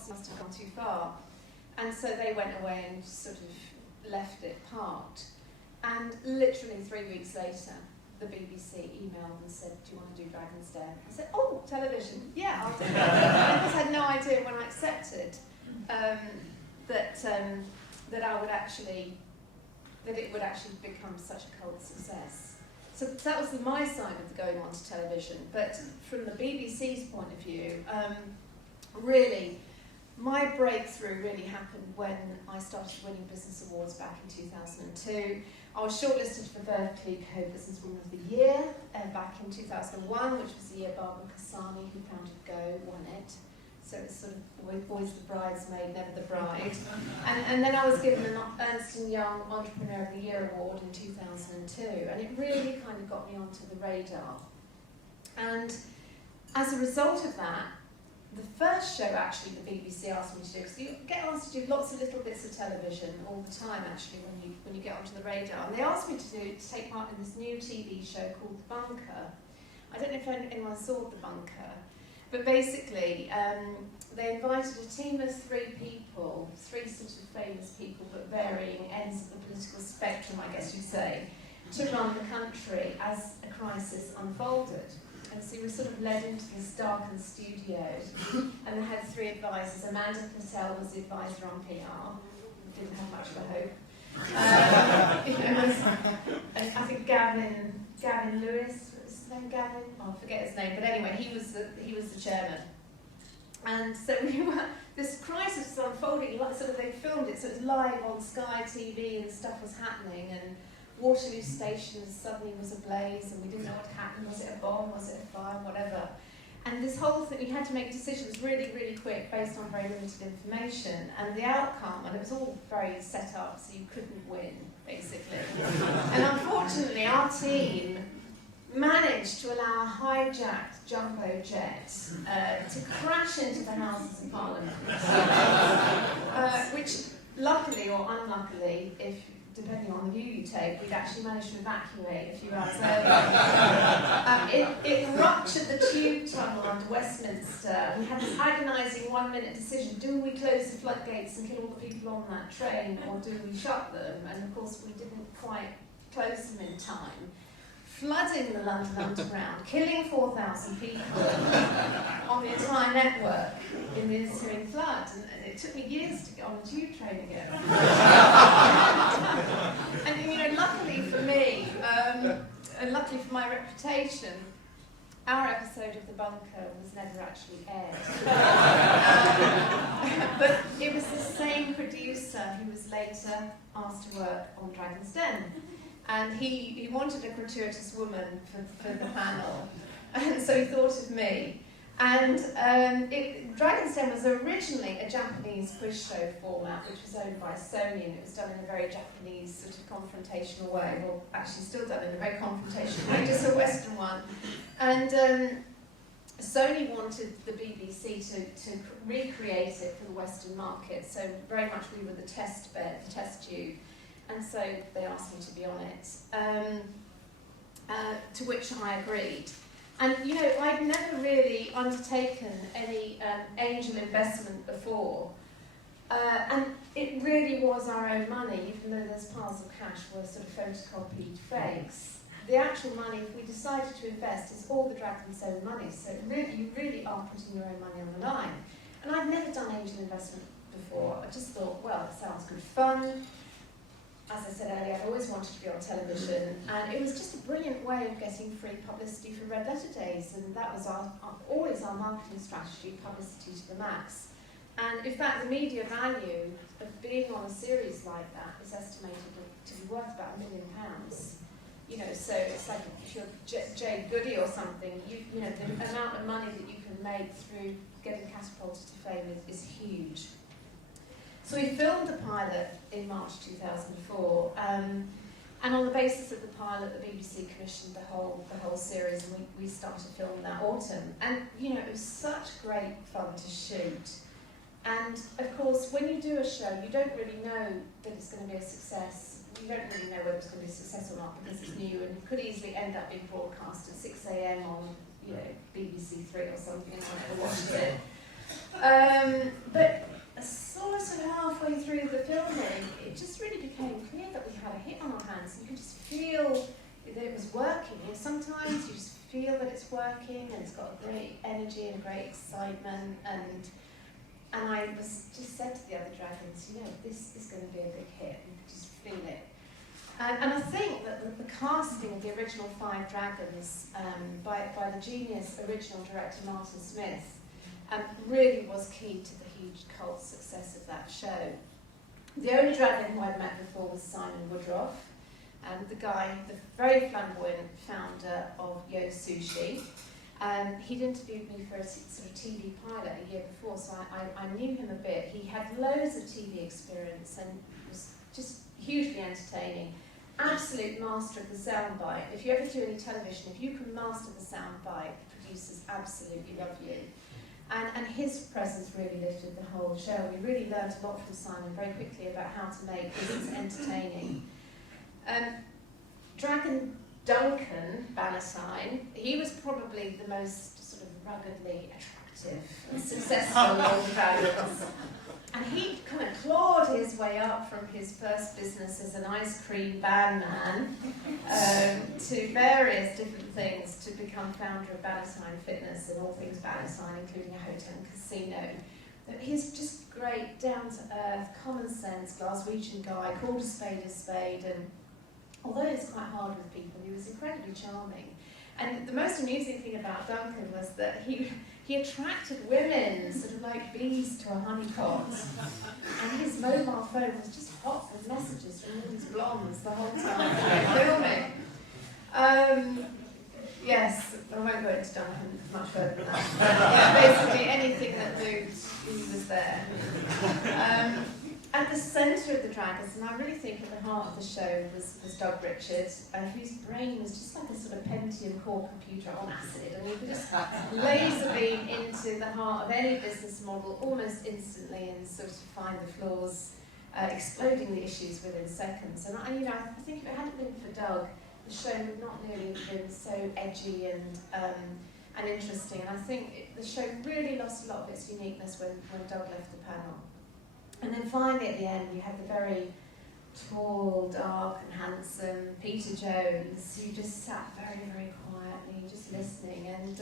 obviously must have gone too far. And so they went away and sort of left it parked. And literally 3 weeks later, the BBC emailed and said, do you want to do Dragon's Den? I said, oh, television, yeah, I'll do it. I just had no idea when I accepted that I would actually, that it would actually become such a cult success. So that was my side of going on to television. But from the BBC's point of view, really, my breakthrough really happened when I started winning business awards back in 2002. I was shortlisted for Berkeley Co-Businesswoman of the Year back in 2001, which was the year Barbara Kasani, who founded Go, won it. So it's sort of always the bridesmaid, never the bride. And then I was given an Ernst & Young Entrepreneur of the Year award in 2002, and it really kind of got me onto the radar. And as a result of that, the first show actually the BBC asked me to do, because you get asked to do lots of little bits of television all the time actually when you get onto the radar, and they asked me to take part in this new TV show called The Bunker. I don't know if anyone saw The Bunker, but basically they invited a team of 3 people, 3 sort of famous people but varying ends of the political spectrum, I guess you'd say, to run the country as a crisis unfolded. And so we were sort of led into this darkened studio, and they had 3 advisors. Amanda Patel was the advisor on PR, didn't have much of a hope. I think Gavin Lewis, what was his name, Gavin? Oh, I forget his name, but anyway, he was the chairman. And so this crisis was unfolding, sort of they filmed it, so it was live on Sky TV and stuff was happening, and Waterloo Station suddenly was ablaze and we didn't know what happened. Was it a bomb? Was it a fire? Whatever. And this whole thing, we had to make decisions really, really quick based on very limited information. And the outcome, and it was all very set up so you couldn't win, basically. And unfortunately, our team managed to allow a hijacked jumbo jet to crash into the Houses of Parliament. Which, luckily or unluckily, depending on the view you take, we'd actually managed to evacuate a few hours earlier. It ruptured the tube tunnel under Westminster. We had this agonising 1-minute decision: do we close the floodgates and kill all the people on that train, or do we shut them? And of course we didn't quite close them in time, flooding the London Underground, killing 4,000 people on the entire network in the ensuing flood. And it took me years to get on the tube train again. And luckily for me, and luckily for my reputation, our episode of The Bunker was never actually aired. But it was the same producer who was later asked to work on Dragon's Den. And he wanted a gratuitous woman for the panel, and so he thought of me. And Dragon's Den was originally a Japanese quiz show format, which was owned by Sony, and it was done in a very Japanese sort of confrontational way. Well, actually still done in a very confrontational way, just a Western one. And Sony wanted the BBC to recreate it for the Western market, so very much we were the test bed, the test tube. And so they asked me to be on it, to which I agreed. And I'd never really undertaken any angel investment before, and it really was our own money, even though those piles of cash were sort of photocopied fakes. The actual money, if we decided to invest, is all the Dragon's own money, so you really are putting your own money on the line. And I'd never done angel investment before. I just thought, well, it sounds good fun. As I said earlier, I've always wanted to be on television, and it was just a brilliant way of getting free publicity for Red Letter Days, and that was always our marketing strategy, publicity to the max. And in fact, the media value of being on a series like that is estimated to be worth about £1 million. So it's like if you're Jay Goody or something, the amount of money that you can make through getting catapulted to fame is huge. So we filmed the pilot in March 2004, and on the basis of the pilot, the BBC commissioned the whole series, and we started filming that autumn. And it was such great fun to shoot. And of course, when you do a show, you don't really know that it's going to be a success. You don't really know whether it's going to be a success or not because it's new, and it could easily end up being broadcast at 6 a.m. on BBC 3 or something, and I never watched it. But put it on our hands, and you can just feel that it was working. And sometimes you just feel that it's working, and it's got a great energy and great excitement. And I was just said to the other dragons, you know, this is going to be a big hit. You can just feel it. And I think that the casting of the original 5 dragons by the genius original director Martin Smith really was key to the huge cult success of that show. The only dragon who I'd met before was Simon Woodroffe, the very flamboyant founder of Yo Sushi. He'd interviewed me for a sort of TV pilot a year before, so I knew him a bit. He had loads of TV experience and was just hugely entertaining. Absolute master of the soundbite. If you ever do any television, if you can master the soundbite, producers absolutely love you. And his presence really lifted the whole show. We really learned a lot from Simon very quickly about how to make this entertaining. Dragon Duncan Bannatyne, he was probably the most sort of ruggedly attractive and successful of all the dragons. And he kind of clawed his way up from his first business as an ice cream bandman to various different things to become founder of Bannatyne Fitness and all things Bannatyne, including a hotel and casino. He's just great, down-to-earth, common sense, Glaswegian guy, called a spade, and although it's quite hard with people, he was incredibly charming. And the most amusing thing about Duncan was that he attracted women, sort of like bees to a honeypot. And his mobile phone was just hot with messages from all these blondes the whole time we were filming. Yes, I won't go into Duncan much further than that. Yeah, basically anything that moved, he was there. At the centre of the dragons, and I really think at the heart of the show was Doug Richards, whose brain was just like a sort of Pentium core computer on acid, and he could just laser beam into the heart of any business model almost instantly and sort of find the flaws, exploding the issues within seconds. And I think if it hadn't been for Doug, the show would not nearly have been so edgy and interesting. And I think the show really lost a lot of its uniqueness when Doug left the panel. And then finally at the end you had the very tall, dark and handsome Peter Jones, who just sat very, very quietly, just listening. And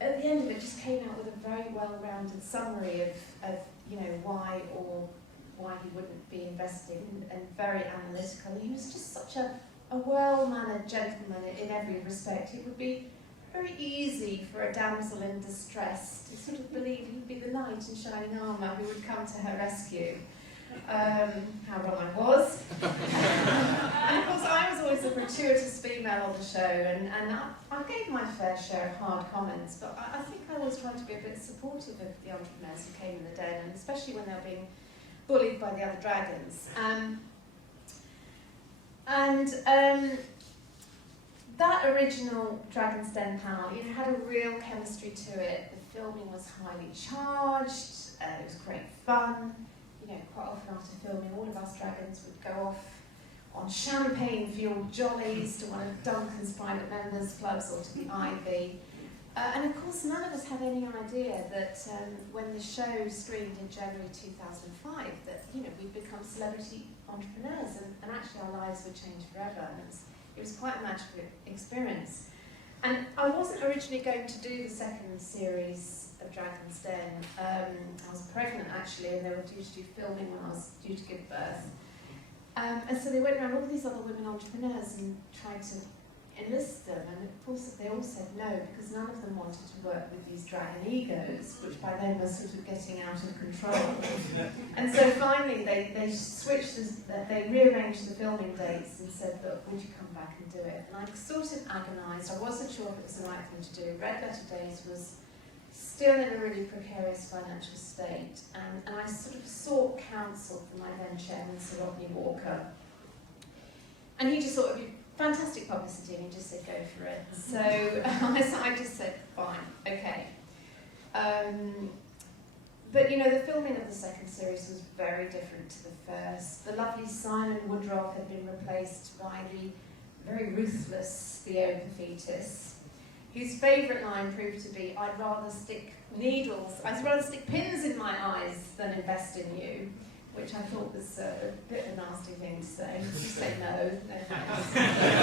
at the end of it just came out with a very well-rounded summary of why he wouldn't be investing, and very analytical. He was just such a well-mannered gentleman in every respect. It would be very easy for a damsel in distress to sort of believe he'd be the knight in shining armour who would come to her rescue. How wrong I was. And of course I was always a gratuitous female on the show, and I gave my fair share of hard comments, but I think I always tried to be a bit supportive of the entrepreneurs who came in the den, and especially when they were being bullied by the other dragons. That original Dragon's Den panel, had a real chemistry to it. The filming was highly charged, it was great fun. Quite often after filming, all of us dragons would go off on champagne-fueled jollies to one of Duncan's private members' clubs or to the Ivy. And of course, none of us had any idea that when the show streamed in January 2005, that we'd become celebrity entrepreneurs, and actually our lives would change forever. And it was quite a magical experience. And I wasn't originally going to do the second series of Dragon's Den. I was pregnant actually, and they were due to do filming when I was due to give birth. And so they went around all these other women entrepreneurs and tried to enlist them, and of course they all said no, because none of them wanted to work with these dragon egos, which by then were sort of getting out of control. And so finally they switched, they rearranged the filming dates and said, look, would you come back and do it? And I sort of agonised. I wasn't sure if it was the right thing to do. Red Letter Days was still in a really precarious financial state, and I sort of sought counsel from my then chairman, Sir Rodney Walker, and he just thought it would be fantastic publicity, and he just said go for it. So I just said fine, okay. But the filming of the second series was very different to the first. The lovely Simon Woodroffe had been replaced by the very ruthless Theo Paphitis, whose favourite line proved to be, I'd rather stick pins in my eyes than invest in you. which I thought was a bit of a nasty thing to say. You say no, no thanks.